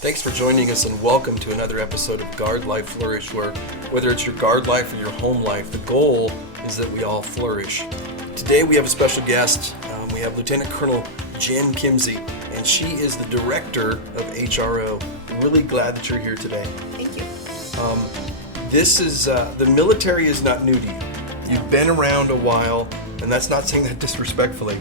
Thanks for joining us and welcome to another episode of Guard Life Flourish, where whether it's your guard life or your home life, the goal is that we all flourish. Today we have a special guest. We have Lieutenant Colonel Jenelle Kimsey, and she is the Director of HRO. Really glad that you're here today. Thank you. The military is not new to you. You've been around a while, and that's not saying that disrespectfully.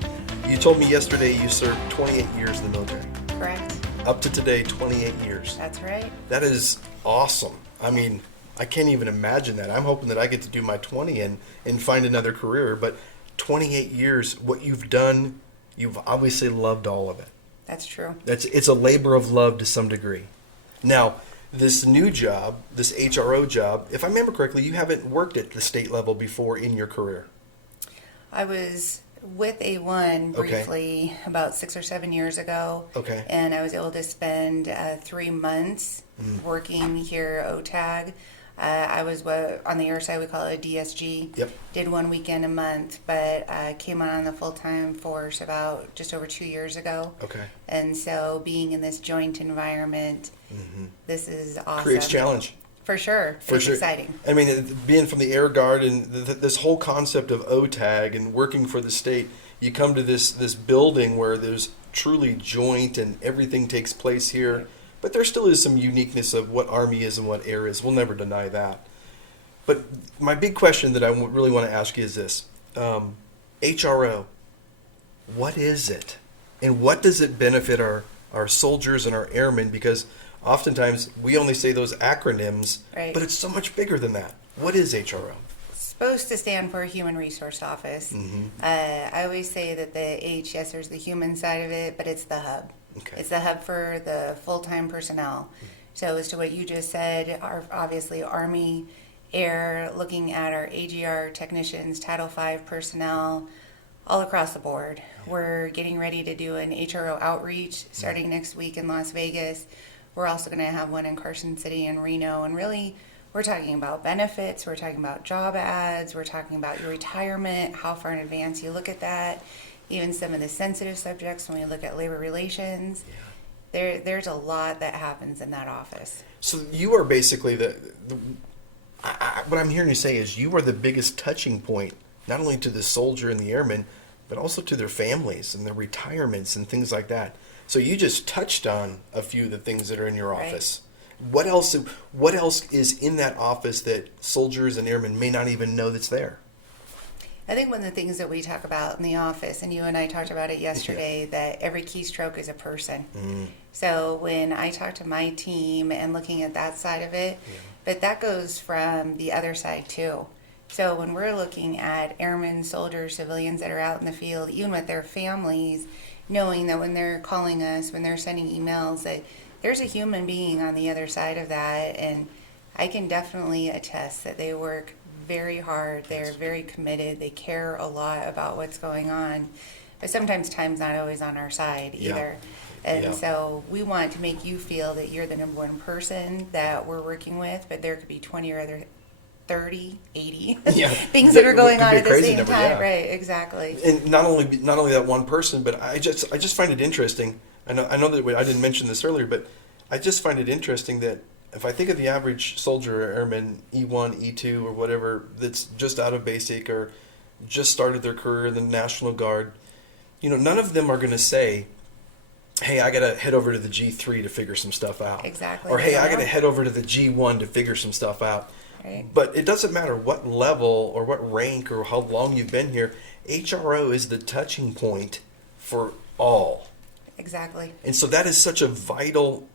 You told me yesterday you served 28 years in the military. Correct. Up to today, 28 years. That's right. That is awesome. I mean, I can't even imagine that. I'm hoping that I get to do my 20 and find another career, but 28 years, what you've done, you've obviously loved all of it. That's true. It's a labor of love to some degree. Now, this new job, this HRO job, if I remember correctly, you haven't worked at the state level before in your career. I was with A1 briefly about 6 or 7 years ago. Okay. And I was able to spend 3 months working here at OTAG. I was on the air side, we call it a DSG. Yep. Did 1 weekend a month, but came on the full-time force about just over 2 years ago. Okay. And so being in this joint environment, this is awesome. Creates challenge. For sure. It's exciting. I mean, being from the Air Guard and this whole concept of OTAG and working for the state, you come to this building where there's truly joint and everything takes place here. Right. But there still is some uniqueness of what Army is and what Air is. We'll never deny that. But my big question that I really want to ask you is this. HRO, what is it? And what does it benefit our soldiers and our airmen? Because oftentimes we only say those acronyms, right, but it's so much bigger than that. What is HRO? It's supposed to stand for Human Resource Office. I always say that the H, yes, there's the human side of it, but it's the hub. Okay. It's the hub for the full-time personnel. So as to what you just said, obviously Army, Air, looking at our AGR technicians, Title V personnel, all across the board. We're getting ready to do an HRO outreach starting next week in Las Vegas. We're also going to have one in Carson City and Reno. And really, we're talking about benefits. We're talking about job ads. We're talking about your retirement, how far in advance you look at that. Even some of the sensitive subjects when we look at labor relations. Yeah. There's a lot that happens in that office. So you are basically what I'm hearing you say is you are the biggest touching point, not only to the soldier and the airman, but also to their families and their retirements and things like that. So you just touched on a few of the things that are in your office. Right. What else is in that office that soldiers and airmen may not even know that's there? I think one of the things that we talk about in the office, and you and I talked about it yesterday, that every keystroke is a person. So when I talk to my team and looking at that side of it, but that goes from the other side too. So when we're looking at airmen, soldiers, civilians that are out in the field, even with their families, knowing that when they're calling us, when they're sending emails, that there's a human being on the other side of that. And I can definitely attest that they work very hard. They're very committed. They care a lot about what's going on. But sometimes time's not always on our side either. And so we want to make you feel that you're the number one person that we're working with, but there could be 20 or other 30, 80 things that are going on at the same time. Yeah. Right, exactly. And not only that one person, but I just find it interesting. I know that I didn't mention this earlier, but I just find it interesting that if I think of the average soldier or airman, E1, E2, or whatever, that's just out of basic or just started their career in the National Guard, none of them are going to say, hey, I got to head over to the G3 to figure some stuff out. Exactly. Or, hey, I got to head over to the G1 to figure some stuff out. Right. But it doesn't matter what level or what rank or how long you've been here. HRO is the touching point for all. Exactly. And so that is such a vital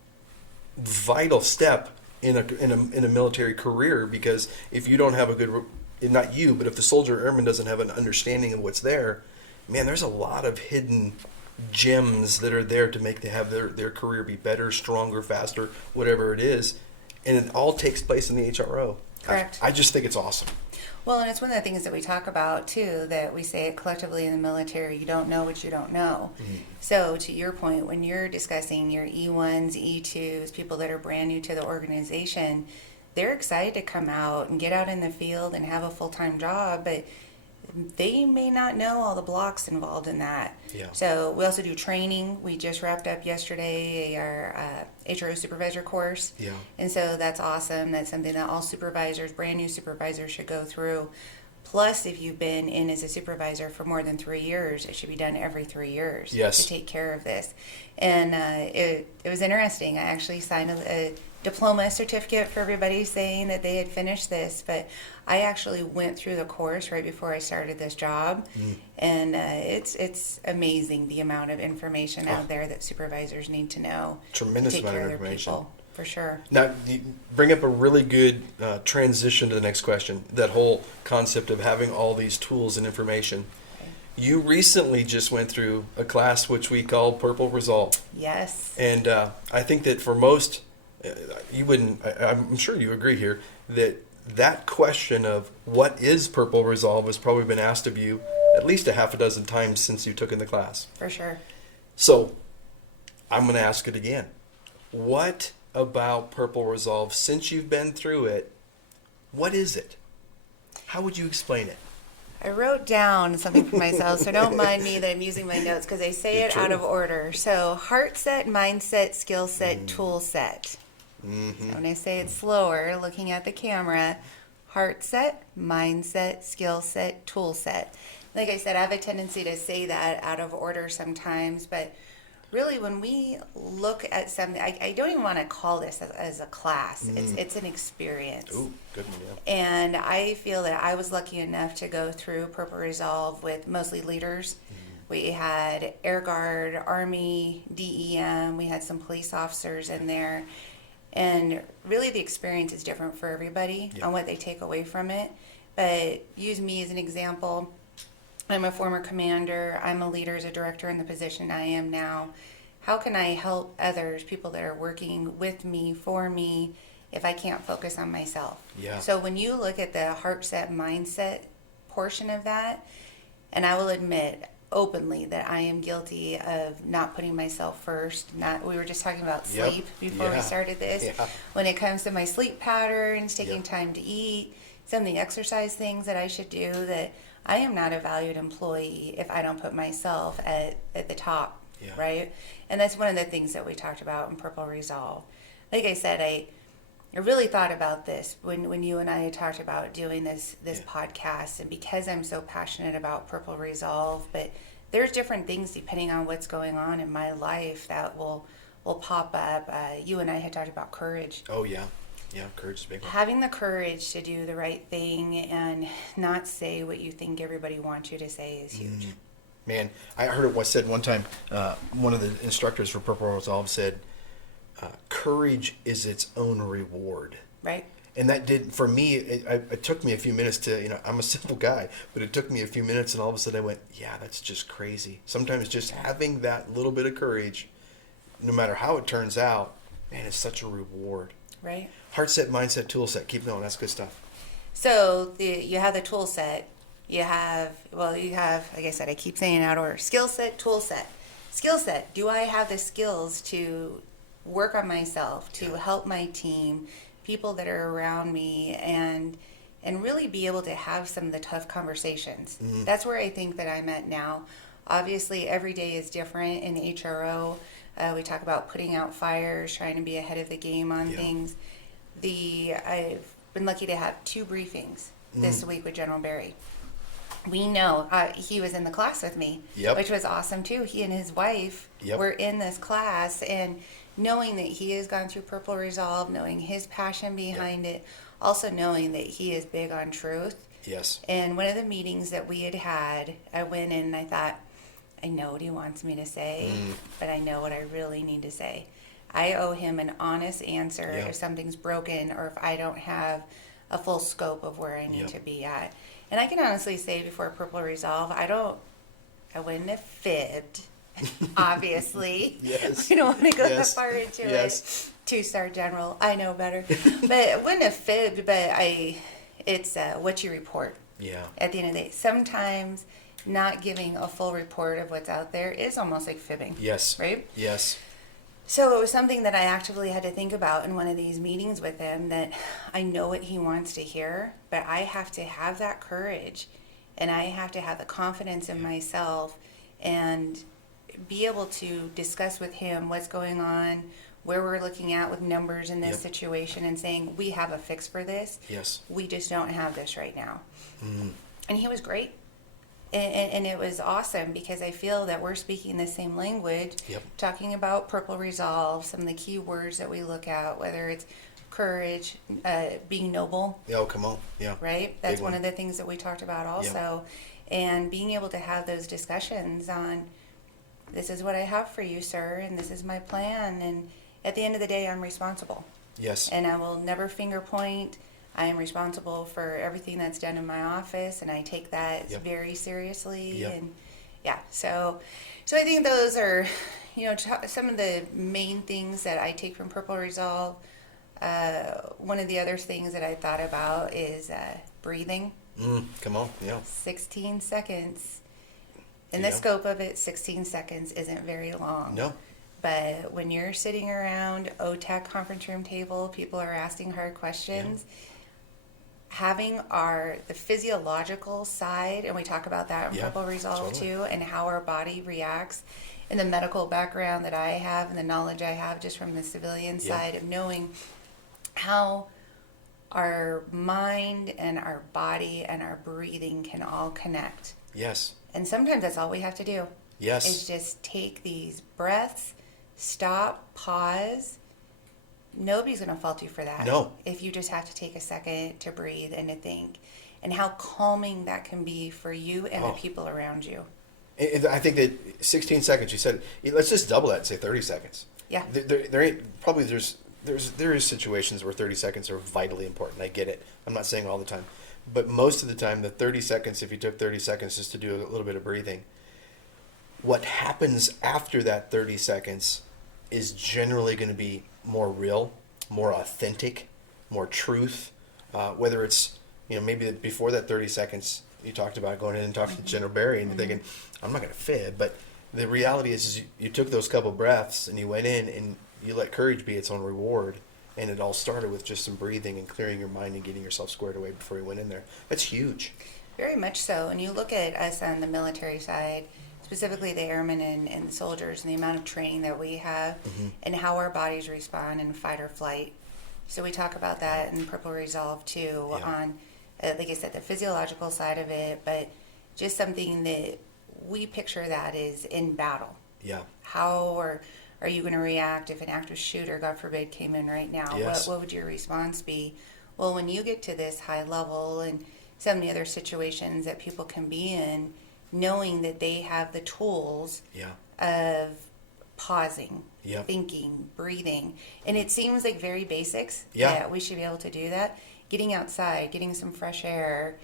step in a military career, because if you don't have a good, not you, but if the soldier or airman doesn't have an understanding of what's there, man, there's a lot of hidden gems that are there to make their career be better, stronger, faster, whatever it is. And it all takes place in the HRO. Correct. I just think it's awesome. Well, and it's one of the things that we talk about, too, that we say it collectively in the military, you don't know what you don't know. So, to your point, when you're discussing your E1s, E2s, people that are brand new to the organization, they're excited to come out and get out in the field and have a full-time job, but they may not know all the blocks involved in that. Yeah. So we also do training. We just wrapped up yesterday our HRO supervisor course. Yeah. And so that's awesome. That's something that all supervisors, brand new supervisors, should go through. Plus, if you've been in as a supervisor for more than 3 years, it should be done every 3 years Yes. to take care of this. And it was interesting. I actually signed a diploma certificate for everybody saying that they had finished this, but I actually went through the course right before I started this job, and it's amazing the amount of information out there that supervisors need to know. Tremendous to take amount care of of their information. people, for sure. Now, you bring up a really good transition to the next question, that whole concept of having all these tools and information. Okay. You recently just went through a class which we call Purple Resolve. Yes. And I think that for most, you wouldn't, I'm sure you agree here, that question of what is Purple Resolve has probably been asked of you at least a half a dozen times since you took in the class. For sure. So I'm going to ask it again. What about Purple Resolve, since you've been through it, what is it? How would you explain it? I wrote down something for myself, so don't mind me that I'm using my notes because I say it out of order. So, heart set, mindset, skill set, tool set. Mm-hmm. So when I say it slower, looking at the camera, heart set, mindset, skill set, tool set. Like I said, I have a tendency to say that out of order sometimes, but really when we look at something, I don't even want to call this as a class. It's an experience. Ooh, good one, yeah. And I feel that I was lucky enough to go through Purple Resolve with mostly leaders. We had Air Guard, Army, DEM, we had some police officers in there. And really the experience is different for everybody on what they take away from it. But use me as an example. I'm a former commander. I'm a leader as a director in the position I am now. How can I help others, people that are working with me, for me, if I can't focus on myself? Yeah. So when you look at the heart set, mindset portion of that, and I will admit openly that I am guilty of not putting myself first. We were just talking about sleep before we started this. Yeah. When it comes to my sleep patterns, taking time to eat, some of the exercise things that I should do, that I am not a valued employee if I don't put myself at the top, right? And that's one of the things that we talked about in Purple Resolve. Like I said, I really thought about this when you and I had talked about doing this podcast, and because I'm so passionate about Purple Resolve, but there's different things depending on what's going on in my life that will pop up. You and I had talked about courage. Oh, yeah. Yeah, courage is a big one. Having the courage to do the right thing and not say what you think everybody wants you to say is huge. Man, I heard it was said one time, one of the instructors for Purple Resolve said, courage is its own reward. Right. And that did, for me, it took me a few minutes to, I'm a simple guy, but it took me a few minutes and all of a sudden I went, yeah, that's just crazy. Sometimes just having that little bit of courage, no matter how it turns out, man, it's such a reward. Right. Heart set, mindset, tool set. Keep going. That's good stuff. So you have the tool set. You have, like I said, I keep saying out of order. Skill set, tool set. Skill set. Do I have the skills to work on myself, to help my team, people that are around me, and really be able to have some of the tough conversations? That's where I think that I'm at now. Obviously, every day is different in HRO. We talk about putting out fires, trying to be ahead of the game on things. I've been lucky to have 2 briefings this week with General Barry. We know he was in the class with me, which was awesome too. He and his wife were in this class, and knowing that he has gone through Purple Resolve, knowing his passion behind it, also knowing that he is big on truth. Yes. And one of the meetings that we had, I went in and I thought, I know what he wants me to say, but I know what I really need to say. I owe him an honest answer if something's broken or if I don't have a full scope of where I need to be at. And I can honestly say before Purple Resolve, I wouldn't have fibbed, obviously. Yes. We don't want to go that Yes. far into Yes. it. 2-star general, I know better. But I wouldn't have fibbed, but it's what you report. Yeah. At the end of the day, sometimes not giving a full report of what's out there is almost like fibbing. Yes. Right? Yes. So it was something that I actively had to think about in one of these meetings with him, that I know what he wants to hear, but I have to have that courage and I have to have the confidence in myself and be able to discuss with him what's going on, where we're looking at with numbers in this Yep. situation and saying, we have a fix for this. Yes. We just don't have this right now. Mm. And he was great. And it was awesome because I feel that we're speaking the same language, Yep. talking about Purple Resolve, some of the key words that we look at, whether it's courage, being noble, Oh, come on. Yeah. right? That's Big one one. of the things that we talked about also. And being able to have those discussions on, this is what I have for you, sir, and this is my plan. And at the end of the day, I'm responsible. Yes. And I will never finger point. I am responsible for everything that's done in my office, and I take that Yep. very seriously. Yep. And yeah, so I think those are, some of the main things that I take from Purple Resolve. One of the other things that I thought about is breathing. Come on. Yeah. 16 seconds. In the Yeah. scope of it, 16 seconds isn't very long. No. But when you're sitting around OTAC conference room table, people are asking hard questions. Having the physiological side, and we talk about that in Yeah, Purple Resolve totally. too, and how our body reacts, and the medical background that I have and the knowledge I have just from the civilian Yeah. side of knowing how our mind and our body and our breathing can all connect. Yes. And sometimes that's all we have to do. Yes. Is just take these breaths, stop, pause. Nobody's going to fault you for that. No. If you just have to take a second to breathe and to think. And how calming that can be for you and Oh. the people around you. And I think that 16 seconds, you said, let's just double that and say 30 seconds. Yeah. There ain't, probably there is situations where 30 seconds are vitally important. I get it. I'm not saying all the time. But most of the time, the 30 seconds, if you took 30 seconds just to do a little bit of breathing, what happens after that 30 seconds is generally going to be more real, more authentic, more truth. Whether it's, maybe before that 30 seconds, you talked about going in and talking to General Barry and you're thinking, I'm not going to fib. But the reality is you took those couple breaths and you went in and you let courage be its own reward. And it all started with just some breathing and clearing your mind and getting yourself squared away before you went in there. That's huge. Very much so. And you look at us on the military side, specifically the airmen and the soldiers, and the amount of training that we have, and how our bodies respond in fight or flight. So we talk about that in Purple Resolve too, Yeah. on, like I said, the physiological side of it, but just something that we picture that is in battle. Yeah. How are you going to react if an active shooter, God forbid, came in right now? Yes. What would your response be? Well, when you get to this high level and some of the other situations that people can be in, knowing that they have the tools Yeah. of pausing, Yep. thinking, breathing. And it seems like very basics Yeah. that we should be able to do that. Getting outside, getting some fresh air,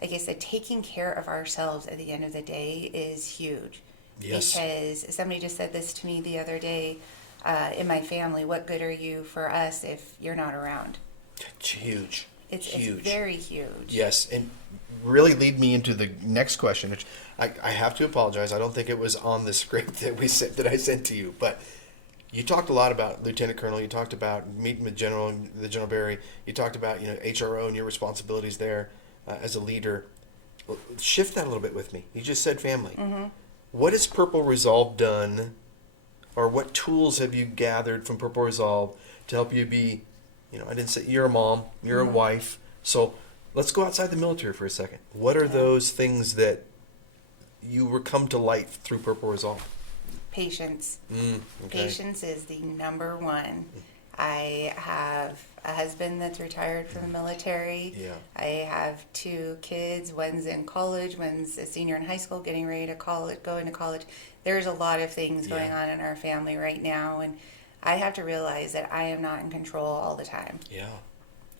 like I said, taking care of ourselves at the end of the day is huge. Yes. Because somebody just said this to me the other day, in my family, what good are you for us if you're not around? It's huge. It's huge. very huge. Yes, and really lead me into the next question, which I have to apologize. I don't think it was on the script that I sent to you, but you talked a lot about Lieutenant Colonel. You talked about meeting with the General Barry. You talked about HRO and your responsibilities there as a leader. Shift that a little bit with me. You just said family. Mm-hmm. What has Purple Resolve done, or what tools have you gathered from Purple Resolve to help you be? I didn't say you're a mom, you're a wife. So let's go outside the military for a second. What are those things that you were come to light through Purple Resolve? Patience. Okay. Patience is the number one. I have a husband that's retired from the military. Yeah. I have 2 kids. One's in college. One's a senior in high school, getting ready to go into college. There's a lot of things going on in our family right now, and I have to realize that I am not in control all the time. Yeah.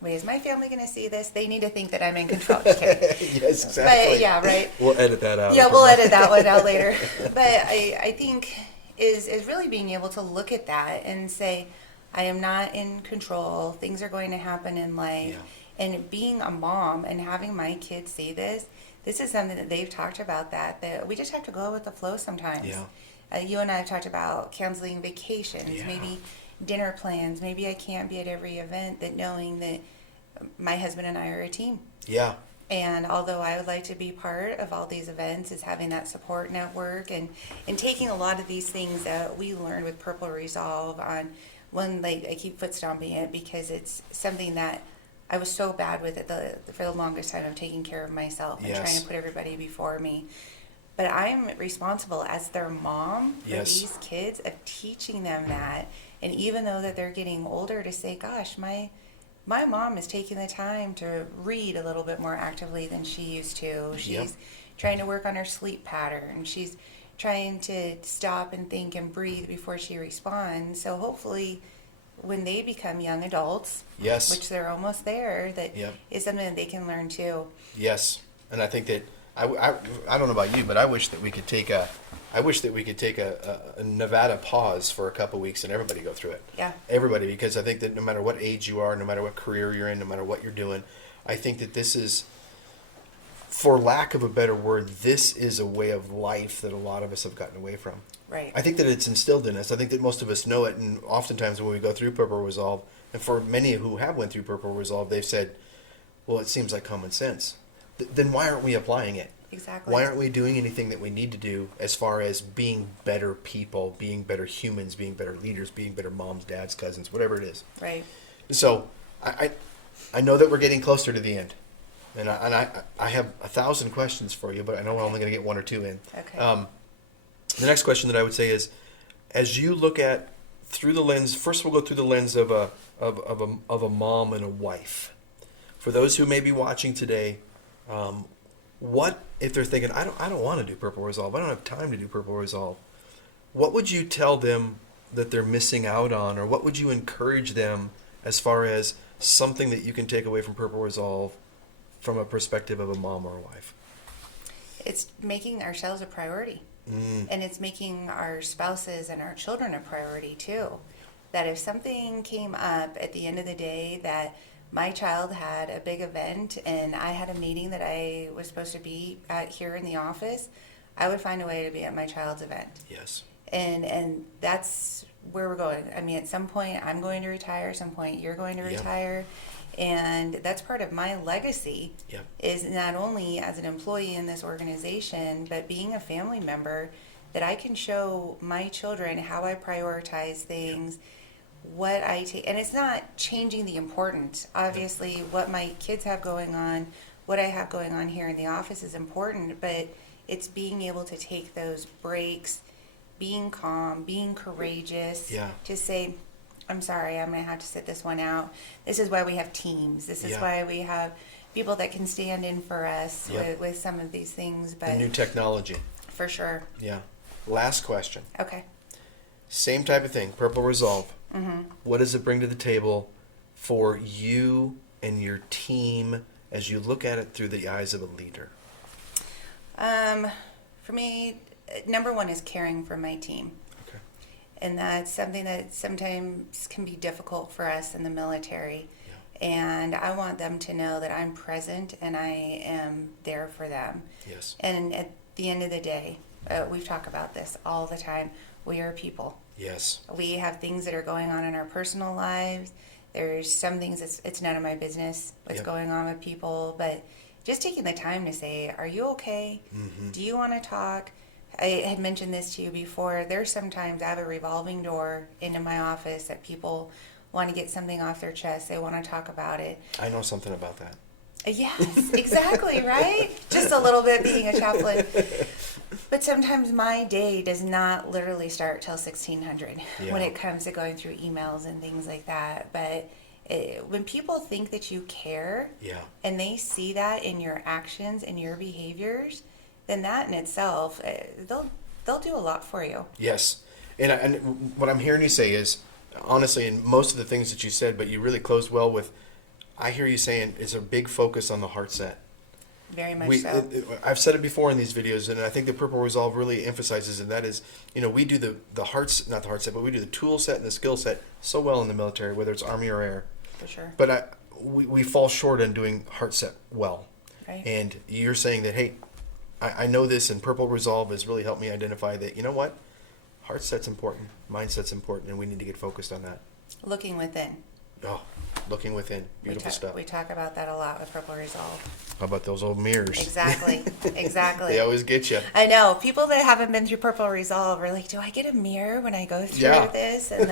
Wait, is my family going to see this? They need to think that I'm in control. Yes, exactly. But yeah, right. We'll edit that out. Yeah, we'll edit that one out later. But I think is really being able to look at that and say, I am not in control. Things are going to happen in life. Yeah. And being a mom and having my kids see this is something that they've talked about, that we just have to go with the flow sometimes. Yeah. You and I have talked about canceling vacations, Yeah. maybe dinner plans. Maybe I can't be at every event, that knowing that my husband and I are a team. Yeah. And although I would like to be part of all these events, is having that support network and taking a lot of these things that we learned with Purple Resolve on one, like, I keep foot stomping it because it's something that I was so bad with it for the longest time of taking care of myself and trying to put everybody before me. But I'm responsible as their mom for these kids of teaching them that. And even though that they're getting older, to say, gosh, my mom is taking the time to read a little bit more actively than she used to. She's trying to work on her sleep pattern. She's trying to stop and think and breathe before she responds. So hopefully when they become young adults, which they're almost there, that is something that they can learn too. Yes. And I think that I don't know about you, but I wish that we could take a Nevada pause for a couple weeks and everybody go through it. Yeah. Everybody, because I think that no matter what age you are, no matter what career you're in, no matter what you're doing, I think that this is, for lack of a better word, this is a way of life that a lot of us have gotten away from. Right. I think that it's instilled in us. I think that most of us know it, and oftentimes when we go through Purple Resolve, and for many who have went through Purple Resolve, they've said, well, it seems like common sense. Then why aren't we applying it? Exactly. Why aren't we doing anything that we need to do as far as being better people, being better humans, being better leaders, being better moms, dads, cousins, whatever it is? Right. So I know that we're getting closer to the end, and I have 1,000 questions for you, but I know we're only going to get one or two in. Okay. The next question that I would say is, as you look at through the lens, first we'll go through the lens of a mom and a wife. For those who may be watching today, what if they're thinking, I don't want to do Purple Resolve, I don't have time to do Purple Resolve? What would you tell them that they're missing out on, or what would you encourage them as far as something that you can take away from Purple Resolve from a perspective of a mom or a wife? It's making ourselves a priority. And it's making our spouses and our children a priority too. That if something came up at the end of the day that my child had a big event and I had a meeting that I was supposed to be at here in the office, I would find a way to be at my child's event. Yes. And that's where we're going. I mean, at some point I'm going to retire, at some point you're going to retire. And that's part of my legacy is not only as an employee in this organization, but being a family member, that I can show my children how I prioritize things, what I take. And it's not changing the importance. Obviously, what my kids have going on, what I have going on here in the office is important, but it's being able to take those breaks, being calm, being courageous, to say, I'm sorry, I'm going to have to sit this one out. This is why we have teams. This is why we have people that can stand in for us with some of these things. But the new technology. For sure. Yeah. Last question. Okay. Same type of thing, Purple Resolve. What does it bring to the table for you and your team as you look at it through the eyes of a leader? For me, number one is caring for my team. And that's something that sometimes can be difficult for us in the military. And I want them to know that I'm present and I am there for them. Yes. And at the end of the day, we've talked about this all the time. We are people. Yes. We have things that are going on in our personal lives. There's some things it's none of my business what's going on with people. But just taking the time to say, are you okay? Do you want to talk? I had mentioned this to you before. There's sometimes I have a revolving door into my office that people want to get something off their chest. They want to talk about it. I know something about that. Yes, exactly, right? Just a little bit being a chaplain. But sometimes my day does not literally start till 1600 when it comes to going through emails and things like that. But when people think that you care and they see that in your actions and your behaviors, then that in itself, they'll do a lot for you. Yes. And what I'm hearing you say is, honestly, in most of the things that you said, but you really closed well with, I hear you saying it's a big focus on the heart set. Very much so. I've said it before in these videos, and I think the Purple Resolve really emphasizes it. That is, we do the hearts, not the heart set, but we do the tool set and the skill set so well in the military, whether it's Army or Air. For sure. But we fall short on doing heart set well. Right. And you're saying that, hey, I know this, and Purple Resolve has really helped me identify that, you know what? Heart set's important, mindset's important, and we need to get focused on that. Looking within. Oh, looking within. Beautiful stuff. We talk about that a lot with Purple Resolve. How about those old mirrors? Exactly. Exactly. They always get you. I know. People that haven't been through Purple Resolve are like, do I get a mirror when I go through this? And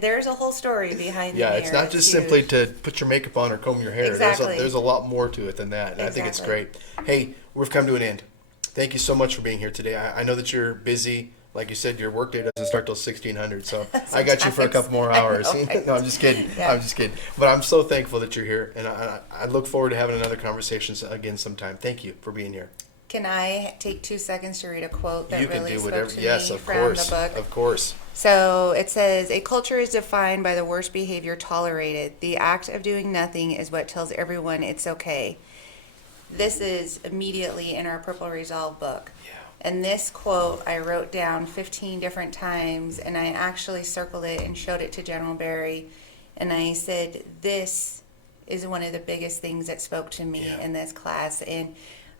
There's a whole story behind Yeah, the it's mirror. not just huge. simply to put your makeup on or comb your hair. Exactly. There's a lot more to it than that. And I think it's Exactly. great. Hey, we've come to an end. Thank you so much for being here today. I know that you're busy. Like you said, your workday doesn't start till 1600, so I got you for a couple more hours. I know, right? No, I'm just kidding. Yeah. I'm just kidding. But I'm so thankful that you're here, and I look forward to having another conversation again sometime. Thank you for being here. Can I take 2 seconds to read a quote that You can really do spoke whatever. to Yes, me of from course. the book? Of course. So it says, a culture is defined by the worst behavior tolerated. The act of doing nothing is what tells everyone it's okay. This is immediately in our Purple Resolve book. Yeah. And this quote I wrote down 15 different times, and I actually circled it and showed it to General Barry. And I said, this is one of the biggest things that spoke to me Yeah. in this class. And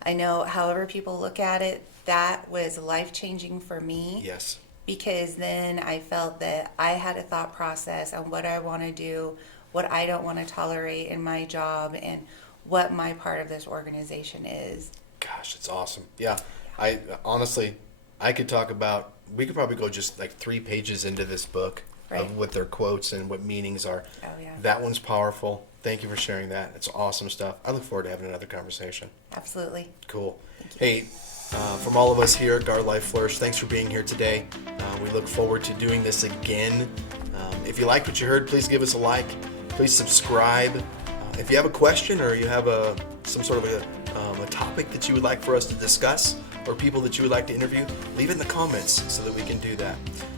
I know however people look at it, that was life-changing for me. Yes. Because then I felt that I had a thought process on what I want to do, what I don't want to tolerate in my job, and what my part of this organization is. Gosh, it's awesome. Yeah. I honestly, we could probably go just like 3 pages into this book Right. of what their quotes and what meanings are. Oh, yeah. That one's powerful. Thank you for sharing that. It's awesome stuff. I look forward to having another conversation. Absolutely. Cool. Hey, from all of us here at Guard Life Flourish, thanks for being here today. We look forward to doing this again. If you liked what you heard, please give us a like. Please subscribe. If you have a question or you have some sort of a topic that you would like for us to discuss or people that you would like to interview, leave it in the comments so that we can do that.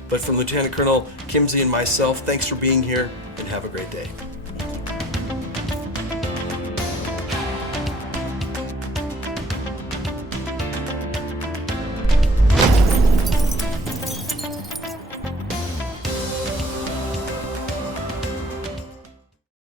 But from Lieutenant Colonel Kimsey and myself, thanks for being here and have a great day.